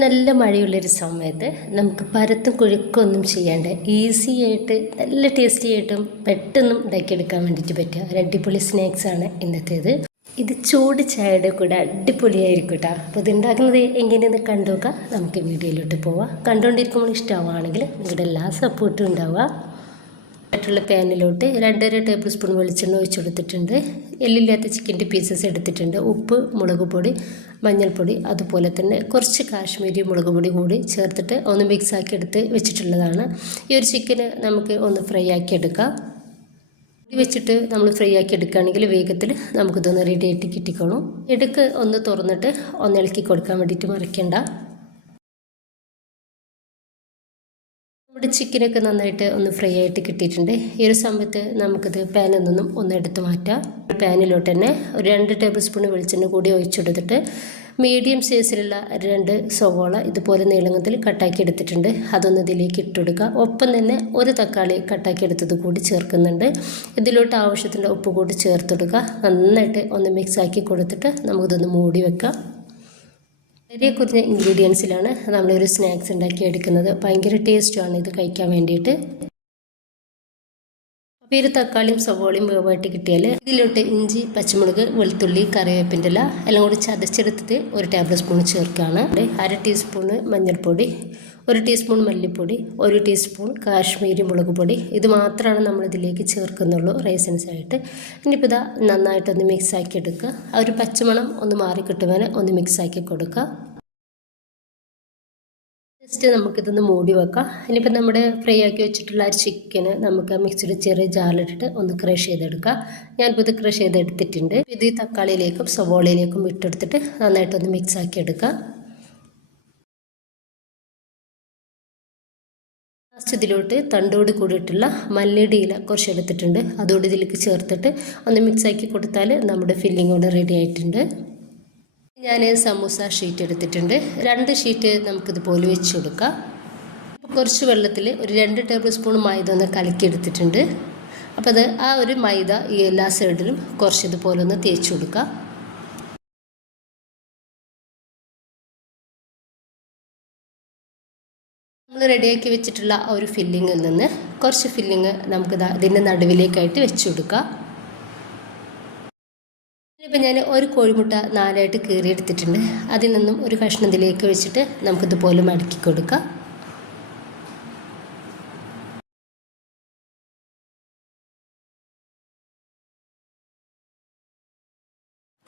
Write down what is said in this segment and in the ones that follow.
നല്ല മഴയുള്ളൊരു സമയത്ത് നമുക്ക് പരത്തും കുഴുക്കൊന്നും ചെയ്യാണ്ട് ഈസി ആയിട്ട് നല്ല ടേസ്റ്റി ആയിട്ടും പെട്ടെന്നും ഉണ്ടാക്കിയെടുക്കാൻ വേണ്ടിയിട്ട് പറ്റുക ഒരു അടിപൊളി സ്നാക്സാണ് ഇന്നത്തേത്. ഇത് ചൂട് ചായയുടെ കൂടെ അടിപൊളിയായിരിക്കും കേട്ടോ. അപ്പോൾ ഇത് ഉണ്ടാക്കുന്നത് എങ്ങനെയെന്ന് കണ്ടുനോക്കാം. നമുക്ക് വീഡിയോയിലോട്ട് പോവാം. കണ്ടുകൊണ്ടിരിക്കുമ്പോൾ ഇഷ്ടമാവുകയാണെങ്കിൽ നിങ്ങളുടെ എല്ലാ സപ്പോർട്ടും ഉണ്ടാവുക. മറ്റുള്ള പാനിലോട്ട് 2.5 ടേബിൾ സ്പൂൺ വെളിച്ചെണ്ണ ഒഴിച്ചു കൊടുത്തിട്ടുണ്ട്. എല്ലില്ലാത്ത ചിക്കൻ്റെ പീസസ് എടുത്തിട്ടുണ്ട്. ഉപ്പ്, മുളക് പൊടി, മഞ്ഞൾപ്പൊടി, അതുപോലെ തന്നെ കുറച്ച് കാശ്മീരി മുളക് പൊടി കൂടി ചേർത്തിട്ട് ഒന്ന് മിക്സാക്കി എടുത്ത് വെച്ചിട്ടുള്ളതാണ്. ഈ ഒരു ചിക്കന് നമുക്ക് ഒന്ന് ഫ്രൈ ആക്കി എടുക്കാം. വെച്ചിട്ട് നമ്മൾ ഫ്രൈ ആക്കി എടുക്കുകയാണെങ്കിൽ വേഗത്തിൽ നമുക്കിതൊന്ന് റെഡി ആയിട്ട് കിട്ടിക്കോളും. ഇടയ്ക്ക് ഒന്ന് തുറന്നിട്ട് ഒന്ന് ഇളക്കി കൊടുക്കാൻ വേണ്ടിയിട്ട് മറിക്കണ്ട. നമ്മുടെ ചിക്കനൊക്കെ നന്നായിട്ട് ഒന്ന് ഫ്രൈ ആയിട്ട് കിട്ടിയിട്ടുണ്ട്. ഈ ഒരു സമയത്ത് നമുക്കിത് പാനിൽ നിന്നും ഒന്ന് എടുത്ത് മാറ്റാം. പാനിലോട്ട് തന്നെ ഒരു 2 ടേബിൾ സ്പൂൺ വെളിച്ചെണ്ണ കൂടി ഒഴിച്ചെടുത്തിട്ട് മീഡിയം സൈസിലുള്ള 2 സവോള ഇതുപോലെ നീളത്തിൽ കട്ടാക്കി എടുത്തിട്ടുണ്ട്. അതൊന്ന് ഇതിലേക്ക് ഇട്ടുകൊടുക്കുക. ഒപ്പം തന്നെ ഒരു തക്കാളി കട്ടാക്കി എടുത്തത് കൂടി ചേർക്കുന്നുണ്ട്. ഇതിലോട്ട് ആവശ്യത്തിൻ്റെ ഉപ്പ് കൂടി ചേർത്തെടുക്കുക. നന്നായിട്ട് ഒന്ന് മിക്സാക്കി കൊടുത്തിട്ട് നമുക്കിതൊന്ന് മൂടി വെക്കാം. വളരെ കുറഞ്ഞ ഇൻഗ്രീഡിയൻസിലാണ് നമ്മളൊരു സ്നാക്സ് ഉണ്ടാക്കി എടുക്കുന്നത്. ഭയങ്കര ടേസ്റ്റുമാണ് ഇത് കഴിക്കാൻ വേണ്ടിയിട്ട്. അപ്പോൾ ഒരു തക്കാളിയും സവോളയും വേവായിട്ട് കിട്ടിയാൽ ഇതിലോട്ട് ഇഞ്ചി, പച്ചമുളക്, വെളുത്തുള്ളി, കറിവേപ്പിൻ്റെ ഇല എല്ലാം കൂടി ചതച്ചെടുത്തിട്ട് 1 ടേബിൾ സ്പൂൺ ചേർക്കുകയാണ്. 1/2 ടീസ്പൂണ് മഞ്ഞൾപ്പൊടി, 1 ടീസ്പൂൺ മല്ലിപ്പൊടി, 1 ടീസ്പൂൺ കാശ്മീരി മുളക് പൊടി. ഇത് മാത്രമാണ് നമ്മളിതിലേക്ക് ചേർക്കുന്നുള്ളൂ റൈസൻസായിട്ട്. ഇനിയിപ്പോൾ ഇതാ നന്നായിട്ടൊന്ന് മിക്സാക്കി എടുക്കുക. ആ ഒരു പച്ചമണം ഒന്ന് മാറിക്കിട്ടുവാൻ ഒന്ന് മിക്സാക്കി കൊടുക്കുക. ജസ്റ്റ് നമുക്കിതൊന്ന് മൂടി വെക്കാം. ഇനിയിപ്പോൾ നമ്മുടെ ഫ്രൈ ആക്കി വെച്ചിട്ടുള്ള ആ ചിക്കന് നമുക്ക് മിക്സിയുടെ ചെറിയ ജാറിലിട്ടിട്ട് ഒന്ന് ക്രഷ് ചെയ്തെടുക്കാം. ഞാനിപ്പോൾ ഇത് ക്രഷ് ചെയ്തെടുത്തിട്ടുണ്ട്. ഇത് ഈ തക്കാളിയിലേക്കും സവോളയിലേക്കും ഇട്ടെടുത്തിട്ട് നന്നായിട്ടൊന്ന് മിക്സാക്കി എടുക്കാം. ലാസ്റ്റ് ഇതിലോട്ട് തണ്ടോട് കൂടിയിട്ടുള്ള മല്ലിയുടെ ഇല കുറച്ച് എടുത്തിട്ടുണ്ട്. അതോടെ ഇതിലേക്ക് ചേർത്തിട്ട് ഒന്ന് മിക്സാക്കി കൊടുത്താൽ നമ്മുടെ ഫില്ലിംഗ് ഇവിടെ റെഡി ആയിട്ടുണ്ട്. ഞാൻ സമൂസ ഷീറ്റ് എടുത്തിട്ടുണ്ട്. 2 ഷീറ്റ് നമുക്കിതുപോലെ വെച്ച് കൊടുക്കാം. കുറച്ച് വെള്ളത്തിൽ ഒരു 2 ടേബിൾ സ്പൂൺ മൈദ ഒന്ന് കലക്കിയെടുത്തിട്ടുണ്ട്. അപ്പോൾ അത് ആ ഒരു മൈദ ഈ എല്ലാ സൈഡിലും കുറച്ച് ഇതുപോലെ ഒന്ന് തേച്ച് കൊടുക്കാം. നമ്മൾ റെഡിയാക്കി വെച്ചിട്ടുള്ള ആ ഒരു ഫില്ലിങ്ങിൽ നിന്ന് കുറച്ച് ഫില്ലിങ് നമുക്ക് ഇതിൻ്റെ നടുവിലേക്കായിട്ട് വെച്ച് കൊടുക്കാം. ഇപ്പോൾ ഞാൻ ഒരു കോഴിമുട്ട 4ആയിട്ട് കീറിയെടുത്തിട്ടുണ്ട്. അതിൽ നിന്നും ഒരു കഷ്ണം ഇതിലേക്ക് വെച്ചിട്ട് നമുക്കിതുപോലെ മടക്കി കൊടുക്കാം.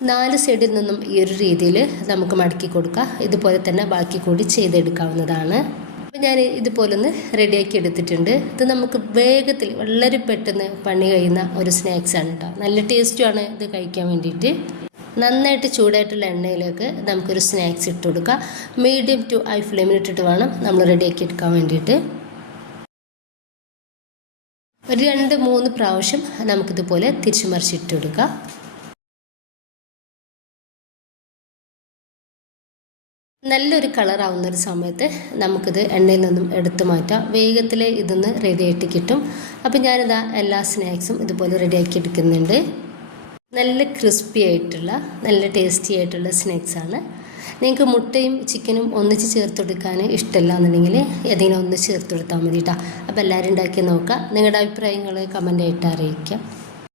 നാല് സൈഡിൽ നിന്നും ഈ ഒരു രീതിയിൽ നമുക്ക് മടക്കി കൊടുക്കാം. ഇതുപോലെ തന്നെ ബാക്കി കൂടി ചെയ്തെടുക്കാവുന്നതാണ്. അപ്പോൾ ഞാൻ ഇതുപോലെ ഒന്ന് റെഡിയാക്കി എടുത്തിട്ടുണ്ട്. ഇത് നമുക്ക് വേഗത്തിൽ വളരെ പെട്ടെന്ന് പണി കഴിയുന്ന ഒരു സ്നാക്സാണ് കേട്ടോ. നല്ല ടേസ്റ്റുമാണ് ഇത് കഴിക്കാൻ വേണ്ടിയിട്ട്. നന്നായിട്ട് ചൂടായിട്ടുള്ള എണ്ണയിലേക്ക് നമുക്കൊരു സ്നാക്സ് ഇട്ട് കൊടുക്കാം. മീഡിയം ടു ഹൈ ഫ്ലെയിമിൽ ഇട്ടിട്ട് വേണം നമ്മൾ റെഡിയാക്കി എടുക്കാൻ വേണ്ടിയിട്ട്. ഒരു 2-3 പ്രാവശ്യം നമുക്കിതുപോലെ തിരിച്ചു മറിച്ചിട്ട് കൊടുക്കാം. നല്ലൊരു കളറാവുന്നൊരു സമയത്ത് നമുക്കിത് എണ്ണയിൽ നിന്നും എടുത്തു മാറ്റാം. വേഗത്തിൽ ഇതൊന്ന് റെഡിയായിട്ട് കിട്ടും. അപ്പോൾ ഞാനിതാ എല്ലാ സ്നാക്സും ഇതുപോലെ റെഡിയാക്കി എടുക്കുന്നുണ്ട്. നല്ല ക്രിസ്പി ആയിട്ടുള്ള നല്ല ടേസ്റ്റി ആയിട്ടുള്ള സ്നാക്സാണ്. നിങ്ങൾക്ക് മുട്ടയും ചിക്കനും ഒന്നിച്ച് ചേർത്ത് കൊടുക്കാൻ ഇഷ്ടമല്ല എന്നുണ്ടെങ്കിൽ ഏതെങ്കിലും ഒന്ന് ചേർത്ത് കൊടുത്താൽ മതി കേട്ടോ. അപ്പോൾ എല്ലാവരും ഉണ്ടാക്കി നോക്കുക. നിങ്ങളുടെ അഭിപ്രായങ്ങൾ കമൻ്റായിട്ട് അറിയിക്കാം.